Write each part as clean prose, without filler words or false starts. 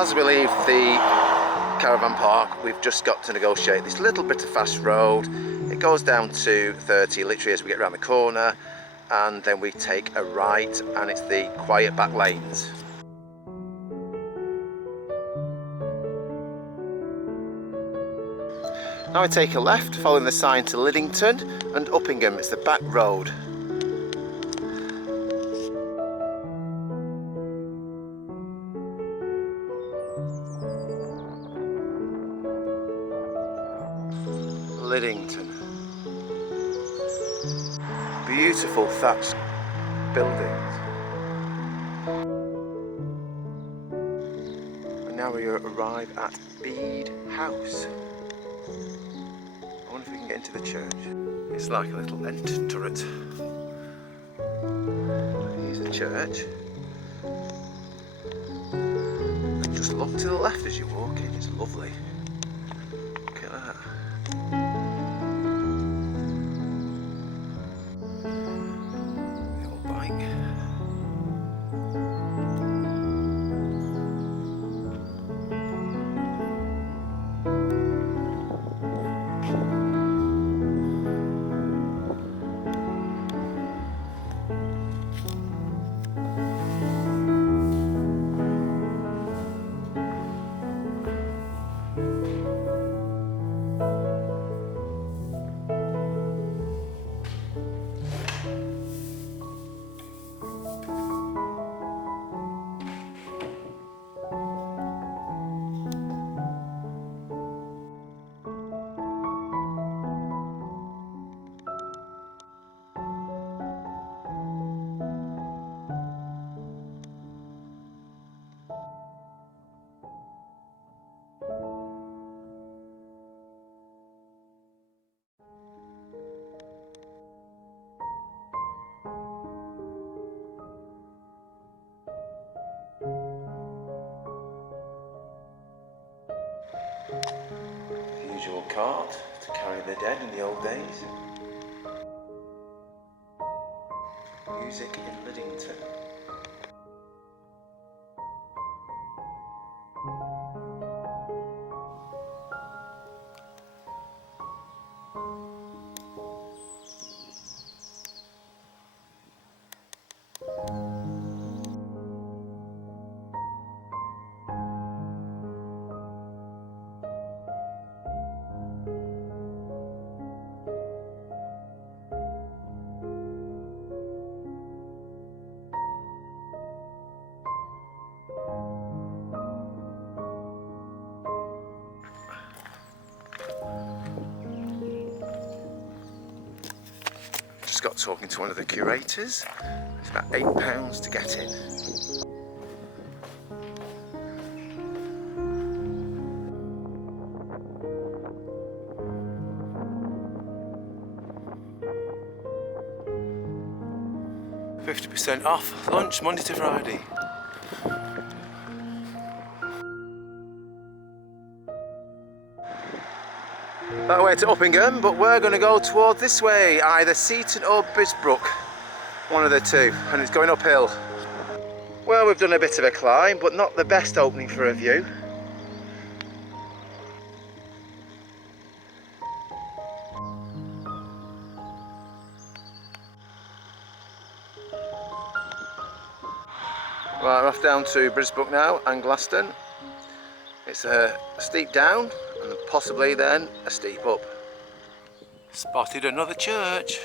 As we leave the caravan park, we've just got to negotiate this little bit of fast road. It goes down to 30 literally as we get around the corner, and then we take a right and it's the quiet back lanes. Now we take a left following the sign to Liddington and Uppingham, it's the back road. Liddington. Beautiful thatched buildings. And now we arrive at Bede House. I wonder if we can get into the church. It's like a little end turret. Here's the church. And just look to the left as you walk in, it's lovely. Look at that. The usual cart to carry the dead in the old days. Music in Liddington. Just got talking to one of the curators. It's about £8 to get in. %50 off lunch Monday to Friday. That way to Uppingham, but we're going to go toward this way, either Seaton or Brisbrook, one of the two, and it's going uphill. Well, we've done a bit of a climb, but not the best opening for a view. Right, we're off down to Brisbrook now and Glaston. It's a steep down and possibly then a steep up. Spotted another church.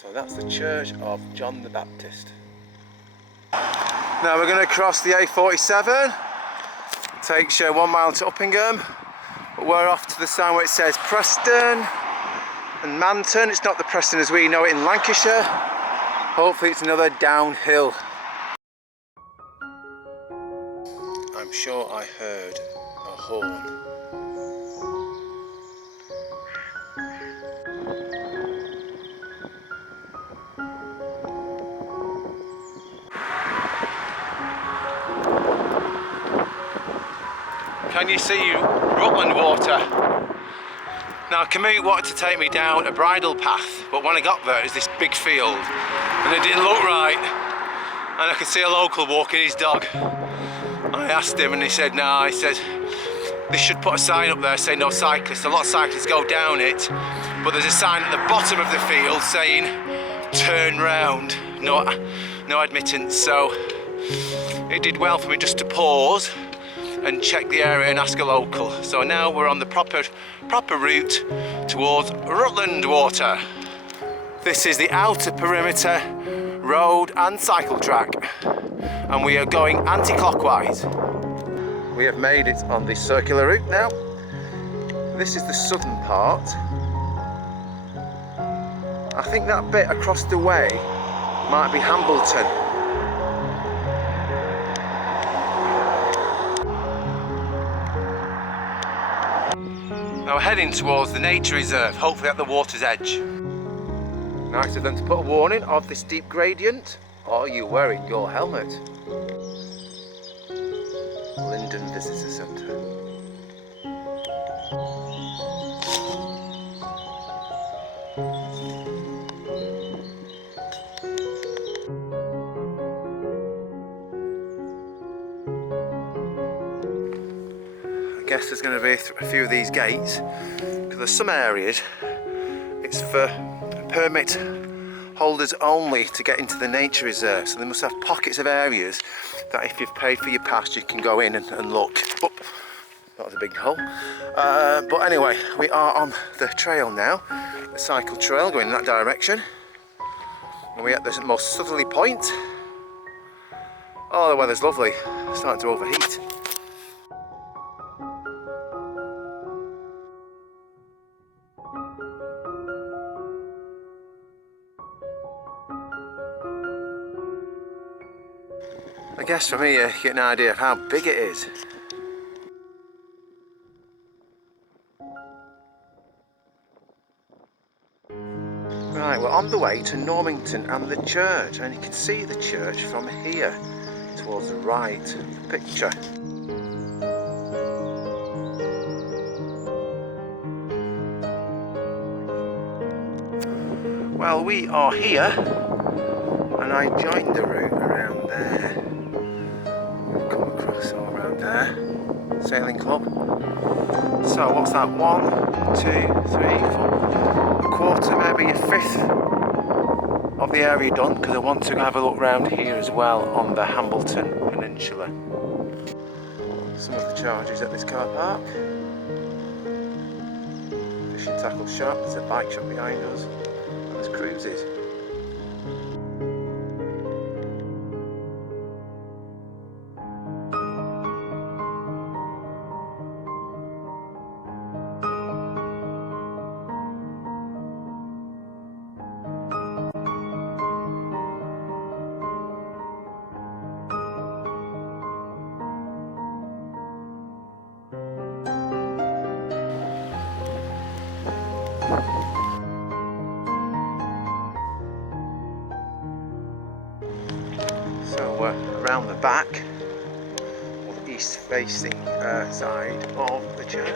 So that's the Church of John the Baptist. Now we're going to cross the A47. Takes you 1 mile to Uppingham. But we're off to the sign where it says Preston. and Manton. It's not the Preston as we know it in Lancashire. Hopefully it's another downhill. I'm sure I heard a horn. Can you see Rutland Water? Now Kamut wanted to take me down a bridle path, but when I got there it was this big field and it didn't look right, and I could see a local walking his dog. I asked him and he said no. He said they should put a sign up there saying no cyclists. A lot of cyclists go down it, but there's a sign at the bottom of the field saying turn round, no admittance. So it did well for me just to pause and check the area and ask a local. So now we're on the proper route towards Rutland Water. This is the outer perimeter road and cycle track, and we are going anti-clockwise. We have made it on the circular route now. This is the southern part. I think that bit across the way might be Hambleton. Now we're heading towards the nature reserve, hopefully at the water's edge. Nice of them to put a warning of the steep gradient. Are you wearing your helmet? Linden Visitor Centre. I guess there's going to be a few of these gates, because there's some areas it's for permit holders only to get into the nature reserve, so they must have pockets of areas that if you've paid for your pass you can go in and look. Oh, that was a big hole. But anyway, we are on the trail now, the cycle trail going in that direction, and we're at the most southerly point. Oh, the weather's lovely, it's starting to overheat. I guess for me you get an idea of how big it is. Right, we're on the way to Normington and the church, and you can see the church from here towards the right of the picture. Well, we are here, and I joined the route around there. We've come across all around there. Sailing club. So what's that? 1, 2, 3, 4. A quarter, maybe a fifth of the area done, because I want to have a look round here as well on the Hambleton Peninsula. Some of the charges at this car park. Fishing tackle shop. There's a bike shop behind us. And there's cruises. So around the back, or the east facing side of the church.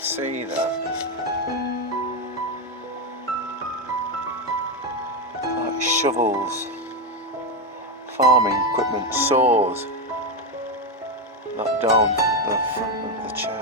See that. shovels, farming equipment, saws. That dome, the front of the church.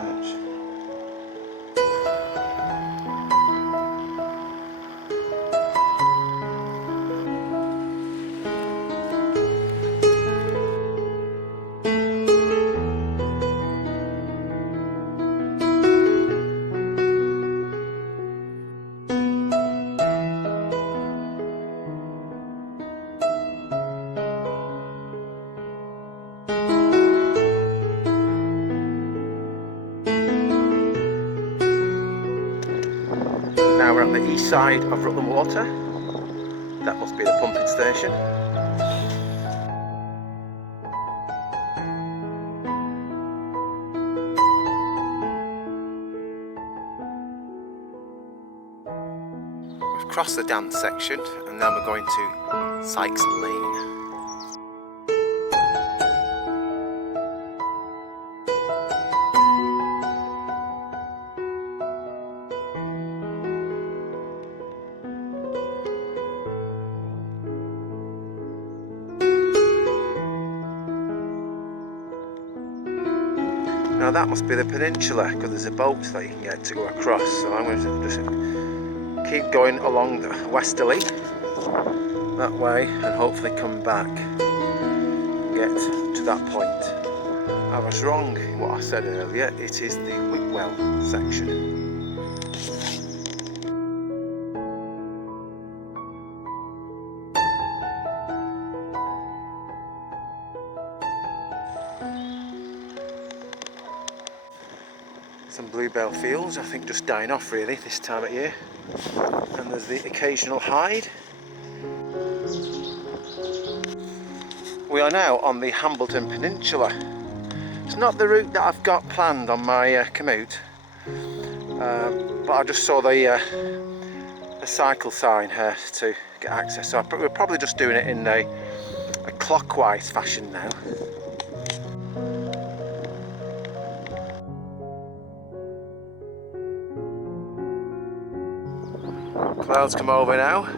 Now we're at the east side of Rutland Water. That must be the pumping station. We've crossed the dance section and now we're going to Sykes Lane. Now that must be the peninsula because there's a boat that you can get to go across, so I'm going to just keep going along the westerly that way and hopefully come back and get to that point. I was wrong in what I said earlier, it is the Whitwell section. Some bluebell fields, I think just dying off really this time of year. And there's the occasional hide. We are now on the Hambleton Peninsula. It's not the route that I've got planned on my commute, but I just saw the cycle sign here to get access. So we're probably just doing it in a clockwise fashion now. Clouds come over now.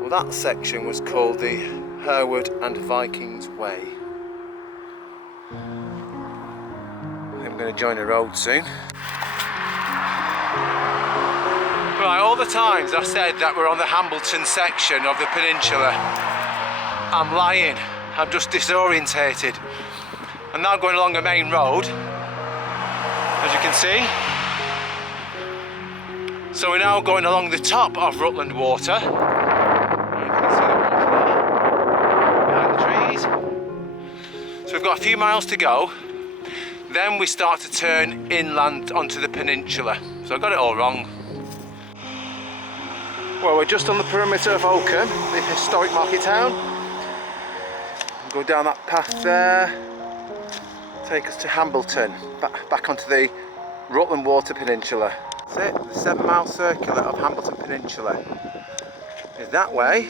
Well, that section was called the Hereward and Vikings Way. I think I'm going to join a road soon. Right, all the times I said that we're on the Hambleton section of the peninsula, I'm lying. I'm just disorientated. I'm now going along a main road, as you can see. So we're now going along the top of Rutland Water. You can see the water there, behind the trees. So we've got a few miles to go. Then we start to turn inland onto the peninsula. So I got it all wrong. Well, we're just on the perimeter of Oakham, the historic market town. Go down that path there. Take us to Hambleton, back onto the Rutland Water Peninsula. That's it, the 7 mile circular of Hambleton Peninsula is that way.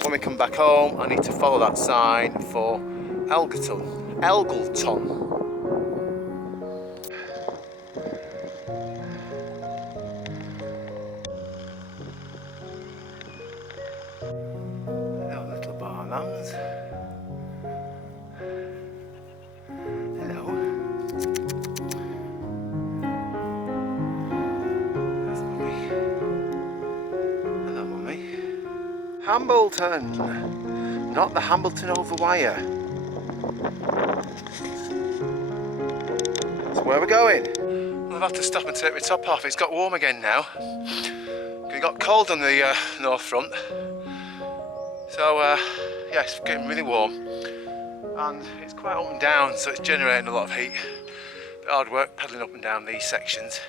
When we come back home, I need to follow that sign for Elgleton. Hello, little barlands. Hambleton, not the Hambleton over wire. That's where we're going. I've had to stop and take my top off. It's got warm again now. It got cold on the north front. So yeah, it's getting really warm. And it's quite up and down, so it's generating a lot of heat. Bit hard work pedalling up and down these sections.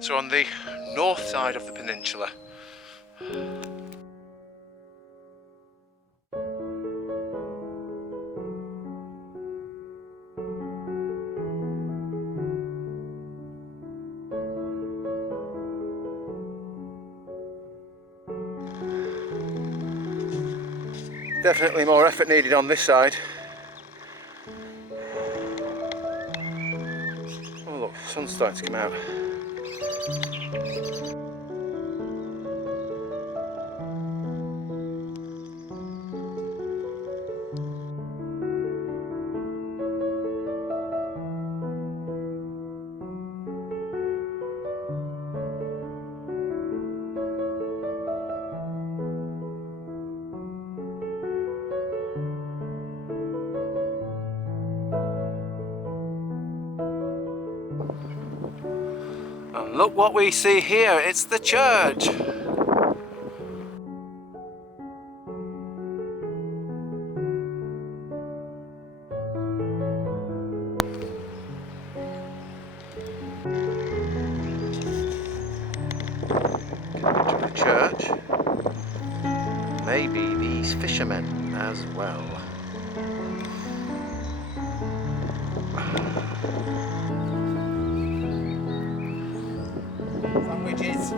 So on the north side of the peninsula. Definitely more effort needed on this side. Oh look, the sun's starting to come out. And look what we see here, it's the church. Picture of the church. Maybe these fishermen as well. Sandwiches.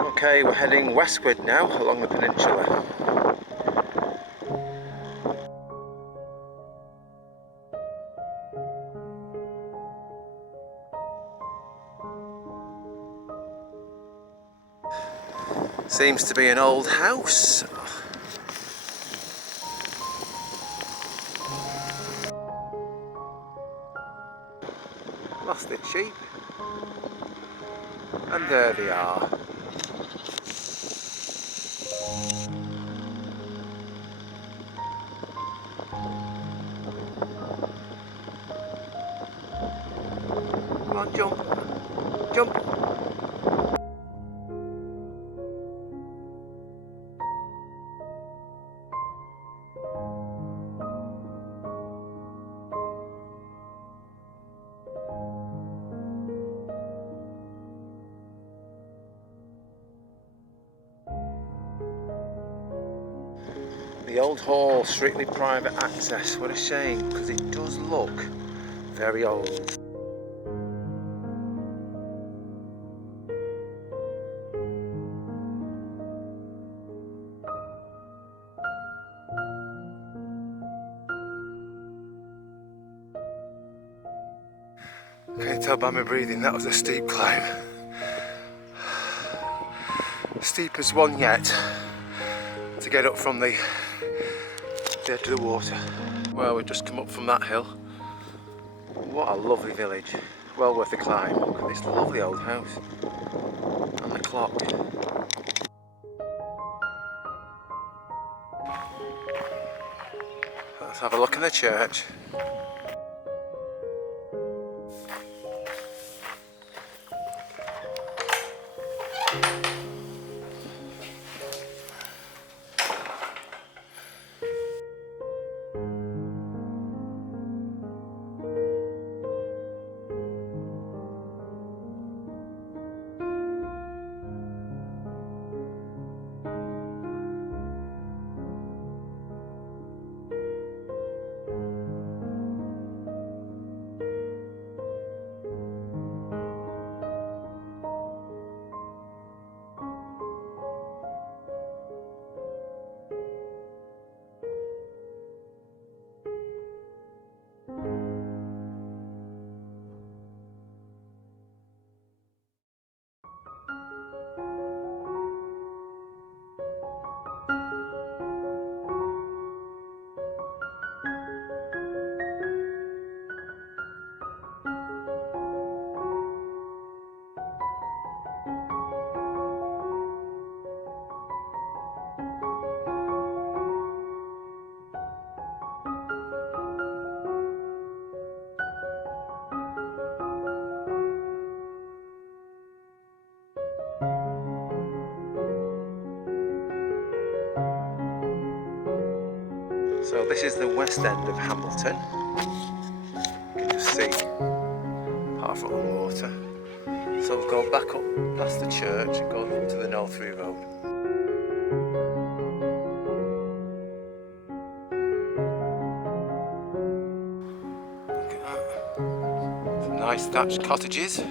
Okay, we're heading westward now along the peninsula. Seems to be an old house. Lost its sheep. And there they are. Come on, jump. Jump. The old hall, strictly private access. What a shame, because it does look very old. Can you tell by my breathing that was a steep climb? Steepest one yet to get up from the edge of the water. Well, we've just come up from that hill. What a lovely village. Well worth the climb. Look at this lovely old house. And the clock. Let's have a look in the church. So this is the west end of Hamilton. You can just see part of Rutland Water. So we'll go back up past the church and go up to the Northbury Road. nice thatched cottages.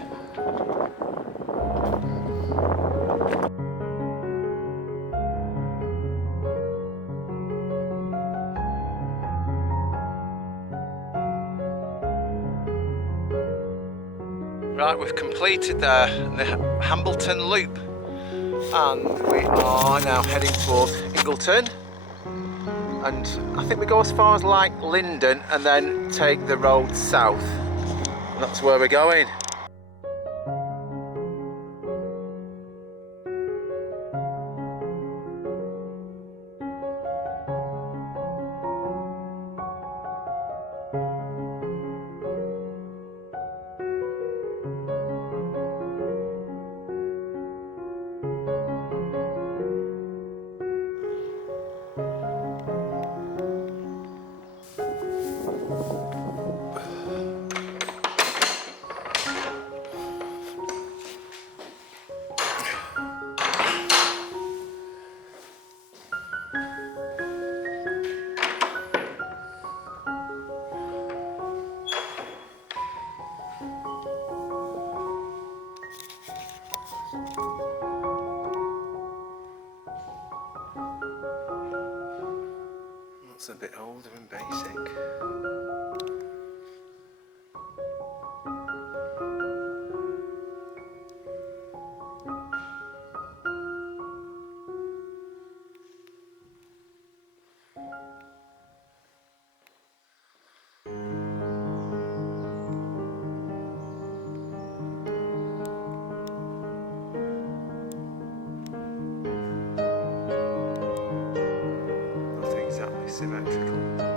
Right, we've completed the Hambleton Loop and we are now heading towards Ingleton, and I think we go as far as like Linden and then take the road south, and that's where we're going. That's a bit older and basic. Not exactly symmetrical.